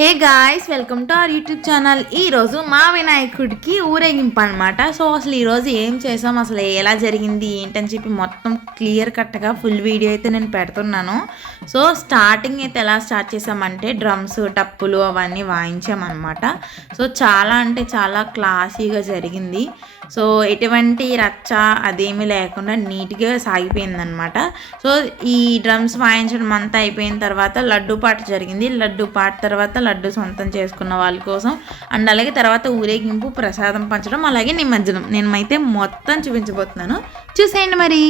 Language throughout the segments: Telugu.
Hey guys, welcome to our YouTube channel. ఈరోజు మా వినాయకుడికి ఊరేగింపు అనమాట. సో అసలు ఈరోజు ఏం చేసాం, అసలు ఎలా జరిగింది ఏంటని చెప్పి మొత్తం క్లియర్ కట్గా ఫుల్ వీడియో అయితే నేను పెడుతున్నాను. సో స్టార్టింగ్ అయితే ఎలా స్టార్ట్ చేసామంటే డ్రమ్స్, టప్పులు అవన్నీ వాయించామన్నమాట. సో చాలా అంటే చాలా క్లాసీగా జరిగింది. సో ఎటువంటి రచ్చ అదేమీ లేకుండా నీట్గా సాగిపోయిందనమాట. సో ఈ డ్రమ్స్ వాయించడం అంతా అయిపోయిన తర్వాత లడ్డు పాట జరిగింది. లడ్డు పాట తర్వాత లడ్డు సొంతం చేసుకున్న వాళ్ళ కోసం అండ్ అలాగే తర్వాత ఊరేగింపు, ప్రసాదం పంచడం, అలాగే నిమజ్జనం. నేను అయితే మొత్తం చూపించబోతున్నాను, చూసేయండి మరి.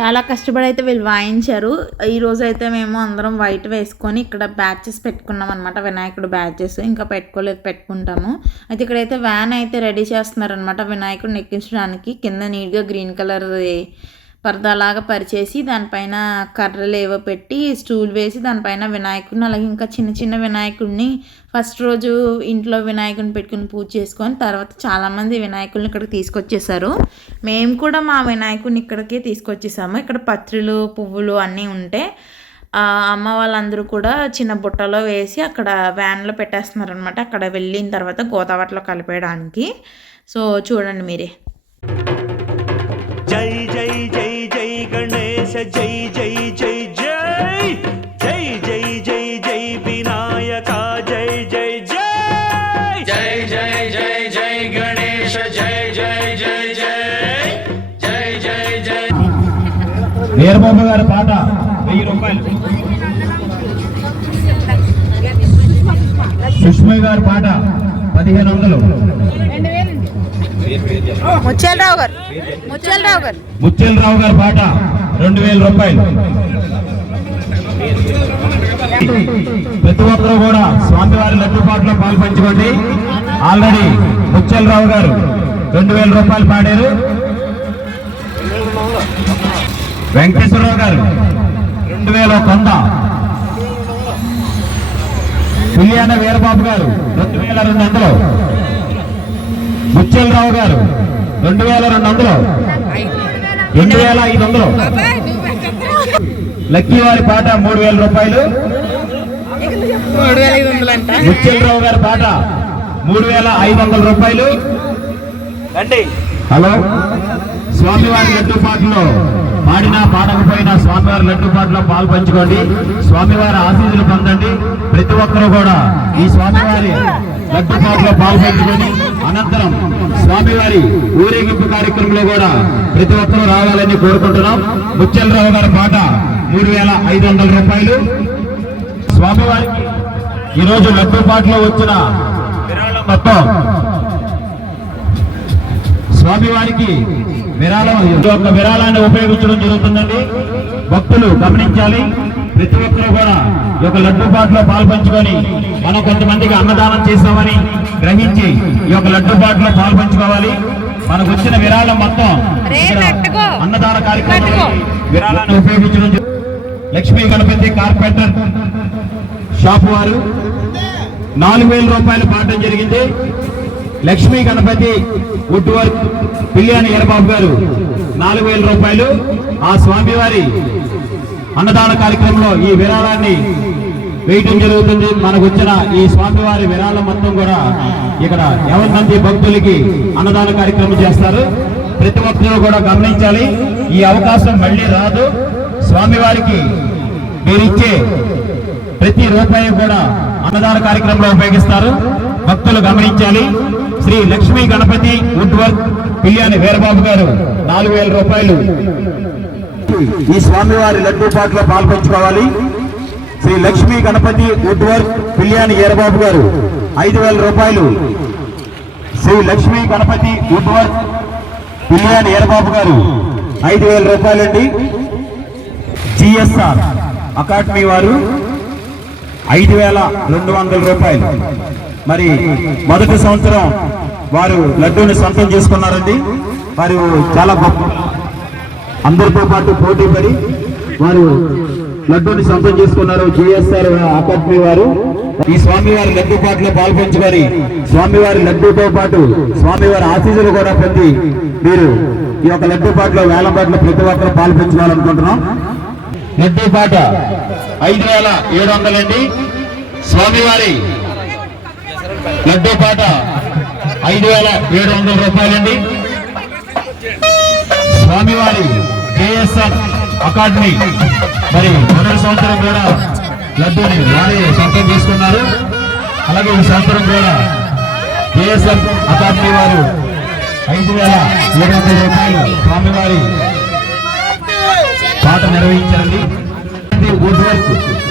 చాలా కష్టపడి అయితే వీళ్ళు వాయించారు. ఈరోజు అయితే మేము అందరం వైట్ వేసుకొని ఇక్కడ బ్యాచెస్ పెట్టుకున్నాం అనమాట, వినాయకుడు బ్యాచెస్. ఇంకా పెట్టుకోలేదు, పెట్టుకుంటాము. అయితే ఇక్కడైతే వ్యాన్ అయితే రెడీ చేస్తున్నారనమాట వినాయకుడిని ఎక్కించడానికి. కింద నీట్గా గ్రీన్ కలర్ పరదాలాగా పరిచేసి దానిపైన కర్రలు ఏవో పెట్టి స్టూల్ వేసి దానిపైన వినాయకుడిని, అలాగే ఇంకా చిన్న చిన్న వినాయకుడిని ఫస్ట్ రోజు ఇంట్లో వినాయకుడిని పెట్టుకుని పూజ చేసుకొని తర్వాత చాలామంది వినాయకుడిని ఇక్కడికి తీసుకొచ్చేసారు. మేము కూడా మా వినాయకుడిని ఇక్కడికే తీసుకొచ్చేసాము. ఇక్కడ పత్రులు, పువ్వులు అన్నీ ఉంటే అమ్మ వాళ్ళందరూ కూడా చిన్న బుట్టలో వేసి అక్కడ వ్యాన్లో పెట్టేస్తున్నారు అనమాట. అక్కడ వెళ్ళిన తర్వాత గోదావరిలో కలిపేయడానికి. సో చూడండి మీరే. జై జై జై జై గణేశ జై జై జై జై జై జై జై జై వినాయక జై జై జై జై జై జై జై గణేశ జై జై జై జై జై జై జై. వీరబాబు గారి పాట 1000 రూపాయలు. సుష్మయ్య గారి పాట 1500. ముత్యాలరావు గారు పాట 2000 రూపాయలు. ప్రతి ఒక్కరూ కూడా స్వామివారి లడ్డు పాటలో పాల్పంచుకోండి. ఆల్రెడీ ముత్యాలరావు గారు 2000 రూపాయలు పాడారు. వెంకటేశ్వరరావు గారు 2100. పులియాన వీరబాబు గారు 2200. ముత్యాలరావు గారు 2200. 2500. లక్కీ వారి పాట 3000 రూపాయలు. ముత్యాలరావు గారి పాట 3500 రూపాయలు. హలో, స్వామివారి లడ్డు పాటలో పాడినా పాడకపోయినా స్వామివారి లడ్డు పాటలో పాలు పంచుకోండి. స్వామివారి ఆశీస్సులు పొందండి. ప్రతి ఒక్కరూ కూడా ఈ స్వామివారి లడ్డు పాటలో పాలు పంచుకొని అనంతరం స్వామివారి ఊరేగింపు కార్యక్రమంలో కూడా ప్రతి ఒక్కరూ రావాలని కోరుకుంటున్నాం. ముత్యాలరావు గారి పాట 3500 రూపాయలు. స్వామివారికి ఈరోజు లడ్డు పాటలో వచ్చిన మొత్తం స్వామివారికి విరాళాన్ని ఉపయోగించడం జరుగుతుందండి. భక్తులు గమనించాలి. ప్రతి ఒక్కరూ కూడా ఈ యొక్క లడ్డూ పాటలో పాల్పంచుకొని మనం కొంతమందికి అన్నదానం చేస్తామని గ్రహించి ఈ యొక్క లడ్డూ పాటలో పాల్పంచుకోవాలి. మనకు వచ్చిన విరాళం మొత్తం ఇక్కడ అన్నదాన కార్యక్రమంలో విరాళాన్ని ఉపయోగించడం. లక్ష్మీ గణపతి కార్పెంటర్ షాప్ వారు 4,000 రూపాయలు పాడడం జరిగింది. లక్ష్మీ గణపతి వుడ్ వర్క్ పిల్లియాని ఈరబాబు గారు 4,000 రూపాయలు. ఆ స్వామివారి అన్నదాన కార్యక్రమంలో ఈ విరాళాన్ని వేయటం జరుగుతుంది. మనకు వచ్చిన ఈ స్వామివారి విరాళం మొత్తం కూడా ఇక్కడ 50 మంది భక్తులకి అన్నదాన కార్యక్రమం చేస్తారు. ప్రతి ఒక్కరూ కూడా గమనించాలి, ఈ అవకాశం మళ్ళీ రాదు. స్వామివారికి మీరిచ్చే ప్రతి రూపాయి కూడా అన్నదాన కార్యక్రమంలో ఉపయోగిస్తారు. భక్తులు గమనించాలి. శ్రీ లక్ష్మీ గణపతి వుడ్ వర్క్ పిల్లియాని వీరబాబు గారు 4,000 రూపాయలు ఈ స్వామివారి లడ్డూ పాటలో పాల్పంచుకోవాలి. శ్రీ లక్ష్మీ గణపతి వుడ్ వర్క్ పిల్లియాని వీరబాబు గారు 5,000 రూపాయలు. శ్రీ లక్ష్మీ గణపతి వుడ్ వర్క్ పిల్లియాని వీరబాబు గారు 5,000 రూపాయలండి. జిఎస్ఆర్ అకాడమీ వారు 5,200 రూపాయలు. మరి మొదటి సంవత్సరం వారు లడ్డూని సొంతం చేసుకున్నారండి. వారు చాలా గొప్ప, అందరితో పాటు పోటీ పడి వారు లడ్డూని సొంతం చేసుకున్నారు. జిఎస్ఆర్ అకాడమీ వారు ఈ స్వామివారి లడ్డూ పాటలో పాల్పంచుకొని స్వామివారి లడ్డూతో పాటు స్వామివారి ఆశీస్సులు కూడా పొంది మీరు ఈ యొక్క లడ్డూ పాటలో వేలం పాటలో ప్రతి ఒక్కరు పాల్పంచుకోవాలనుకుంటున్నాం. లడ్డూ పాట 5,700 అండి. స్వామివారి లడ్డూ పాట 5,700 రూపాయలండి. స్వామివారి జేఎస్ఆర్ అకాడమీ మరి మొదటి సంవత్సరం కూడా లడ్డూని వారి సొంతం చేసుకున్నారు. అలాగే ఈ సంవత్సరం కూడా జేఎస్ఆర్ అకాడమీ వారు 5,700 రూపాయలు స్వామివారి పాట నిర్వహించారండి. వుడ్ వర్క్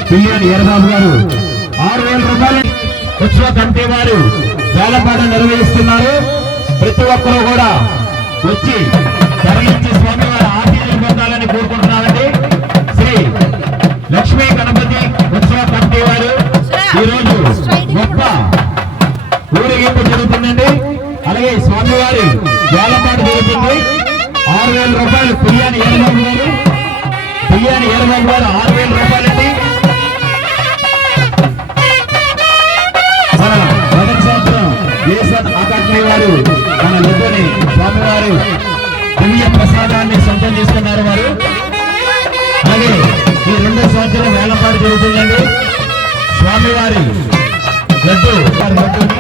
పిల్లియాని వీరబాబు గారు 6,000 రూపాయలు ఉత్సవ కమిటీ వారు వేలపాట నిర్వహిస్తున్నారు. ప్రతి ఒక్కరూ కూడా వచ్చి తరలించి స్వామివారి ఆశీస్సులు పొందాలని కోరుకుంటున్నారండి. శ్రీ లక్ష్మీ గణపతి ఉత్సవ కమిటీ వారు ఈరోజు గొప్ప ఊరేగింపు జరుగుతుందండి. అలాగే స్వామివారి వేలపాట జరుగుతుంది. 6,000 రూపాయలు పిల్లియాని వీరబాబు గారు 6,000 రూపాయలండి. మన మొదటి సంవత్సరం జేఎస్ఆర్ అకాడమీ వారు మన లడ్డూని స్వామివారు దివ్య ప్రసాదాన్ని సొంతం చేసుకున్నారు వారు. అలాగే ఈ రెండో సంవత్సరం వేలంపాటు జరుగుతుందండి. స్వామివారి లడ్డు లడ్డూని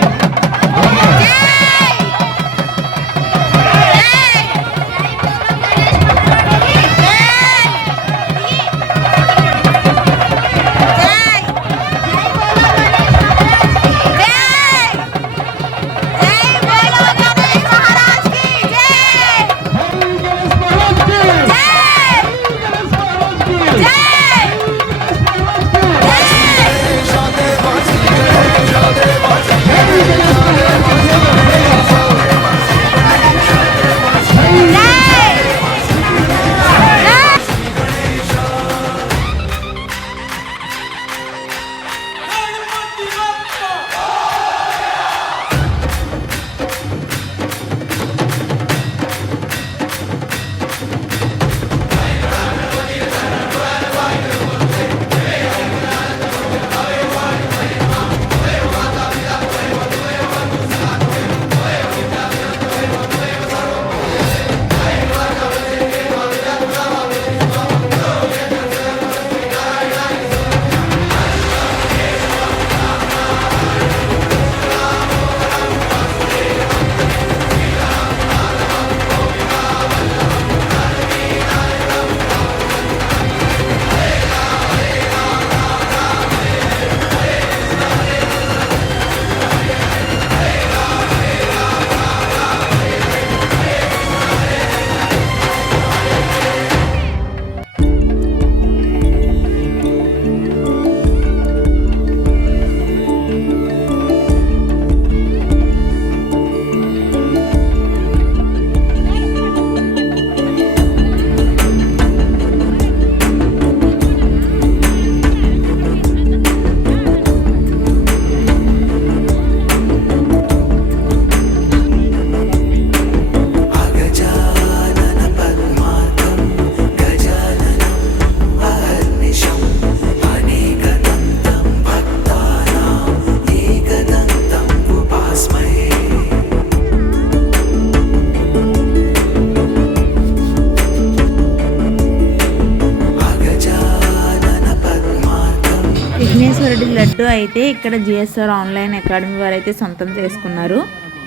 లడ్డు అయితే ఇక్కడ జిఎస్ఆర్ ఆన్లైన్ అకాడమీ వారు అయితే సొంతం చేసుకున్నారు.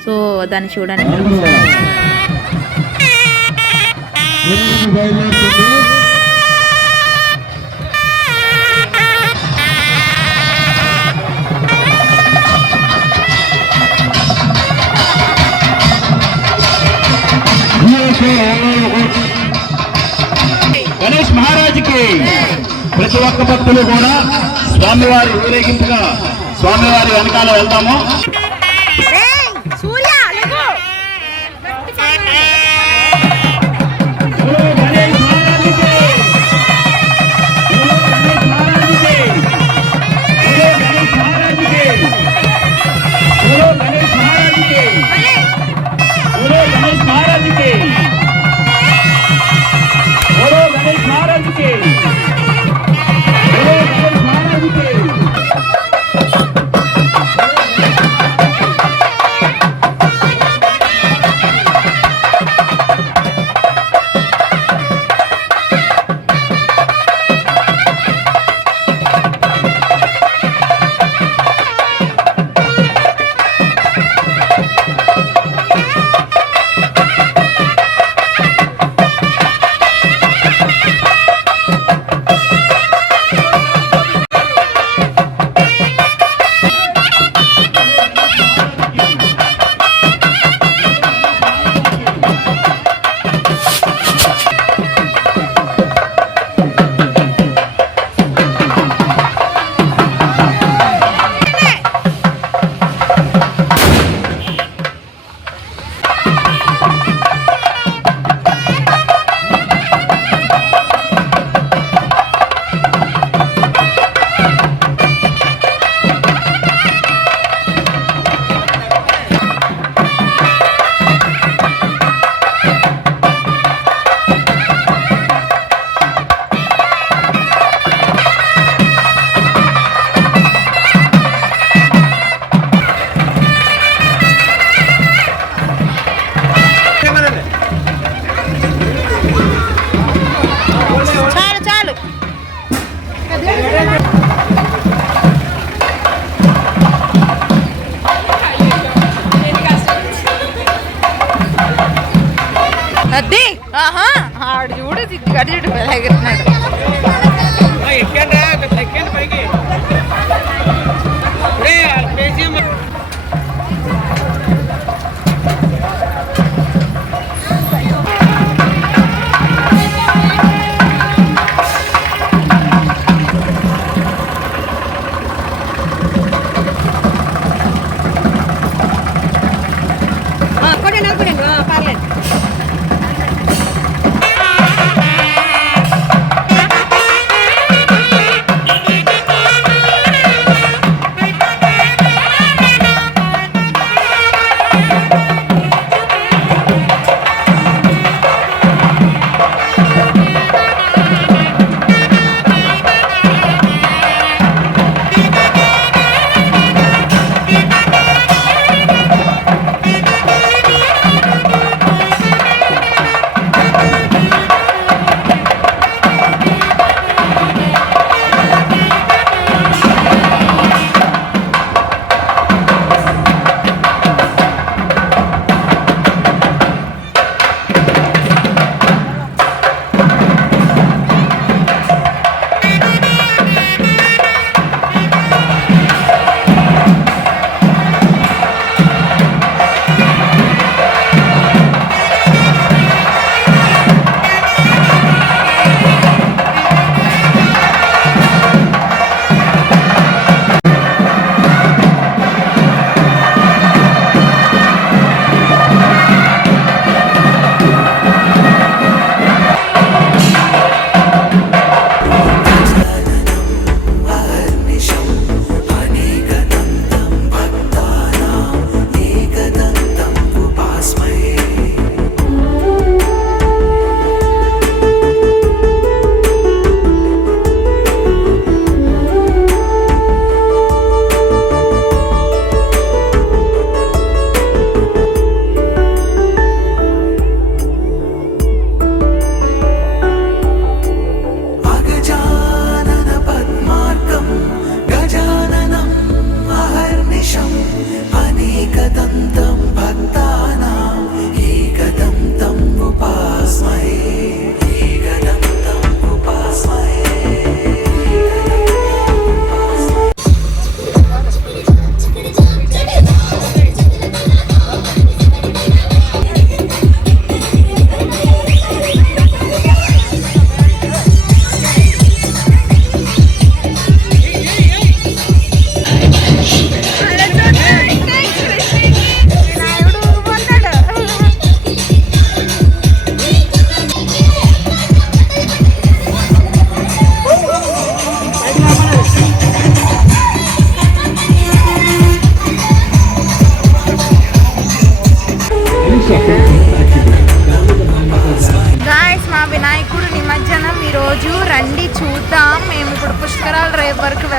సో దాన్ని చూడండి. గణేష్ మహారాజుకి ప్రతి ఒక్క భక్తులు కూడా స్వామివారి ఊరేగింపుగా స్వామివారి వెనకాల వెళ్తాము. అదే ఆడు చూడు గడి చూడు ఎగురుతున్నాడు.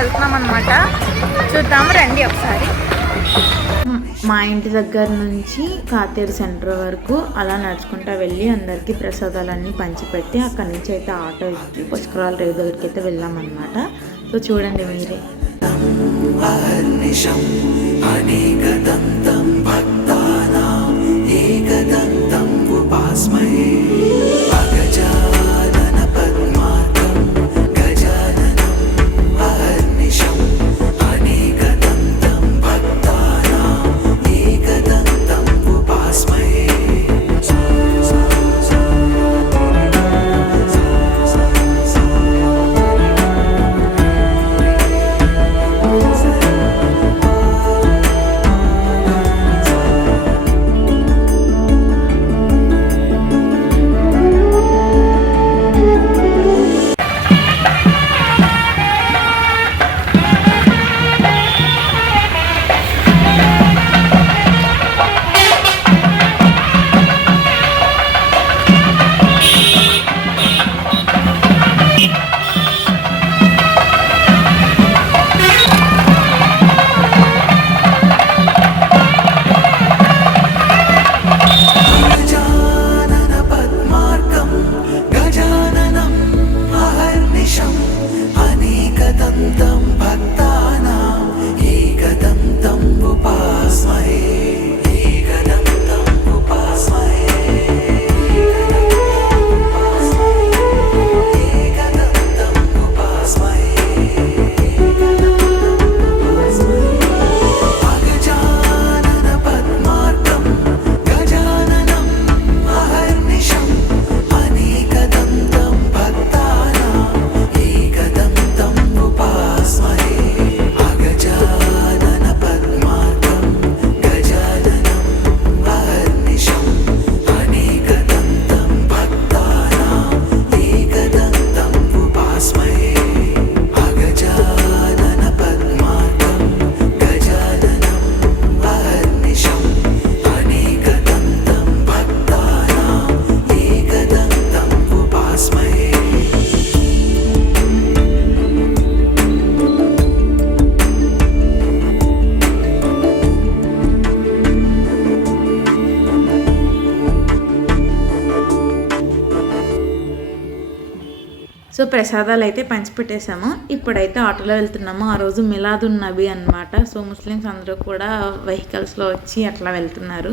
వెళ్తున్నాం అనమాట. చూద్దాము రండి ఒకసారి. మా ఇంటి దగ్గర నుంచి కాతేరు సెంటర్ వరకు అలా నడుచుకుంటూ వెళ్ళి అందరికీ ప్రసాదాలన్నీ పంచిపెట్టి అక్కడి నుంచి అయితే ఆటో ఎక్కి పుష్కరాల రేవు దగ్గరికి అయితే వెళ్ళామన్నమాట. సో చూడండి మీరే. సో ప్రసాదాలు అయితే పంచిపెట్టేసాము. ఇప్పుడైతే ఆటోలో వెళ్తున్నాము. ఆ రోజు మిలాదున్ నబీ అనమాట. సో ముస్లిమ్స్ అందరూ కూడా వెహికల్స్లో వచ్చి అట్లా వెళ్తున్నారు.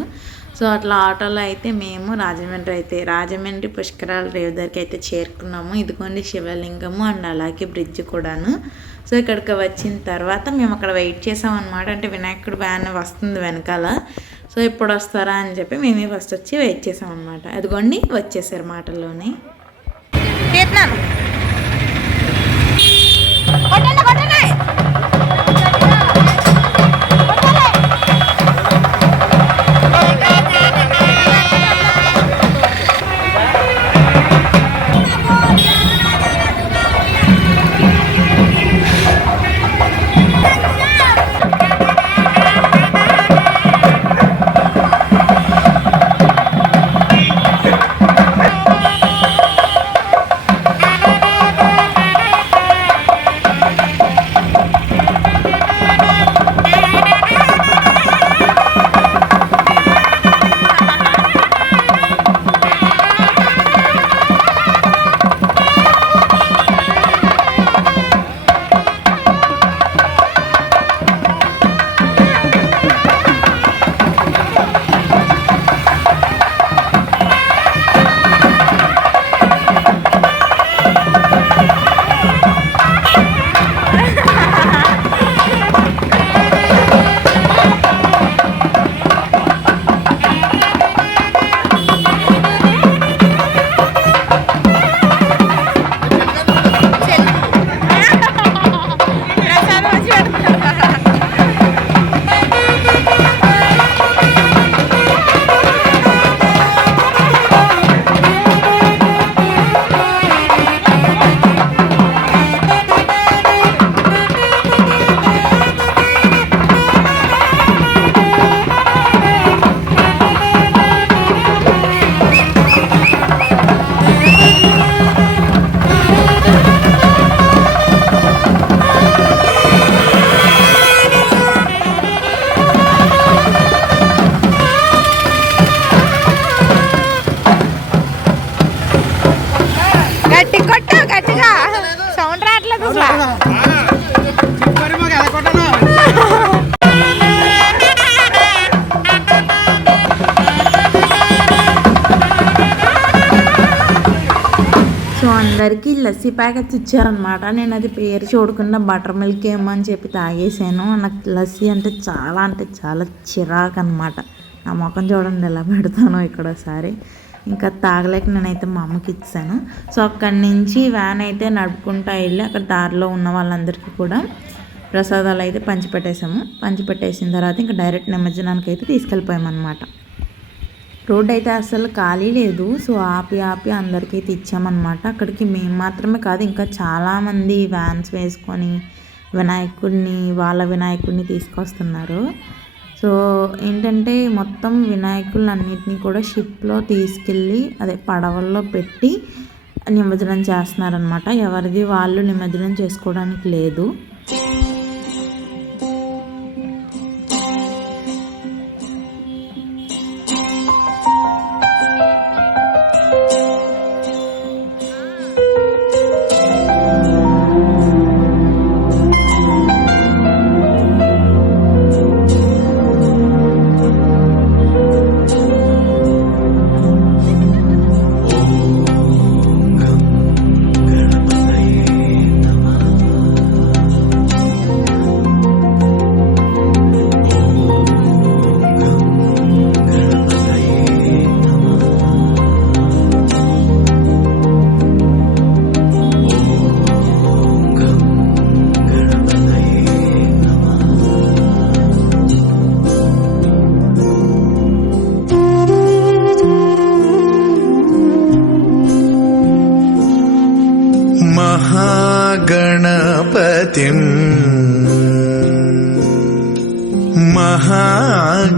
సో అట్లా ఆటోలో అయితే మేము రాజమండ్రి పుష్కరాల రేవు దగ్గరికి అయితే చేరుకున్నాము. ఇదిగోండి శివలింగము అండ్ అలాగే బ్రిడ్జ్ కూడాను. సో ఇక్కడికి వచ్చిన తర్వాత మేము అక్కడ వెయిట్ చేసామన్నమాట. అంటే వినాయకుడు వ్యాన్ వస్తుంది వెనకాల. సో ఇప్పుడు వస్తారా అని చెప్పి మేమే ఫస్ట్ వచ్చి వెయిట్ చేసామన్నమాట. అదిగోండి వచ్చేసారు మాటల్లోనే. అందరికీ లస్సీ ప్యాకెట్స్ ఇచ్చారనమాట. నేను అది పేరు చూడకుండా బటర్ మిల్క్ ఏమో అని చెప్పి తాగేసాను. నాకు లస్సీ అంటే చాలా చిరాకు అనమాట. నా ముఖం చూడండి ఎలా పెడతానో ఇక్కడోసారి. ఇంకా తాగలేక నేనైతే మా అమ్మకి ఇచ్చాను. సో అక్కడి నుంచి వ్యాన్ అయితే నడుపుకుంటా వెళ్ళి అక్కడ దారిలో ఉన్న వాళ్ళందరికీ కూడా ప్రసాదాలు అయితే పంచిపెట్టేసిన తర్వాత ఇంకా డైరెక్ట్ నిమజ్జనానికి అయితే తీసుకెళ్ళిపోయామన్నమాట. రోడ్ అయితే అసలు ఖాళీ లేదు. సో ఆపి అందరికీ అయితే ఇచ్చామన్నమాట. అక్కడికి మేము మాత్రమే కాదు, ఇంకా చాలామంది వ్యాన్స్ వేసుకొని వాళ్ళ వినాయకుడిని తీసుకొస్తున్నారు. సో ఏంటంటే మొత్తం వినాయకులన్నింటినీ కూడా షిప్లో తీసుకెళ్ళి పడవల్లో పెట్టి నిమజ్జనం చేస్తున్నారనమాట. ఎవరిది వాళ్ళు నిమజ్జనం చేసుకోవడానికి లేదు.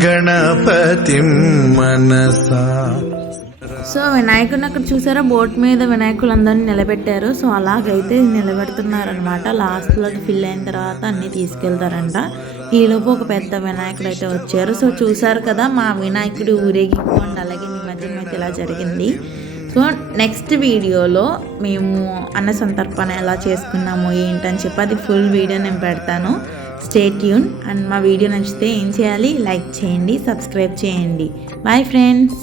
మహాగణపతిం మనసా. సో వినాయకుడిని అక్కడ చూసారా, బోట్ మీద వినాయకులందరినీ నిలబెట్టారు. సో అలాగైతే నిలబెడుతున్నారనమాట. లాస్ట్లో ఫిల్ అయిన తర్వాత అన్నీ తీసుకెళ్తారంట. ఈలోపు ఒక పెద్ద వినాయకుడు అయితే వచ్చారు. సో చూసారు కదా మా వినాయకుడు ఊరేగిపోండి, అలాగే నిమజ్జనం అయితే ఇలా జరిగింది. సో నెక్స్ట్ వీడియోలో మేము అన్న సంతర్పణ ఎలా చేసుకున్నాము ఏంటని చెప్పి అది ఫుల్ వీడియో నేను పెడతాను. Stay tune. అండ్ మా వీడియో నచ్చితే ఏం చేయాలి, లైక్ చేయండి, సబ్స్క్రైబ్ చేయండి. Bye friends.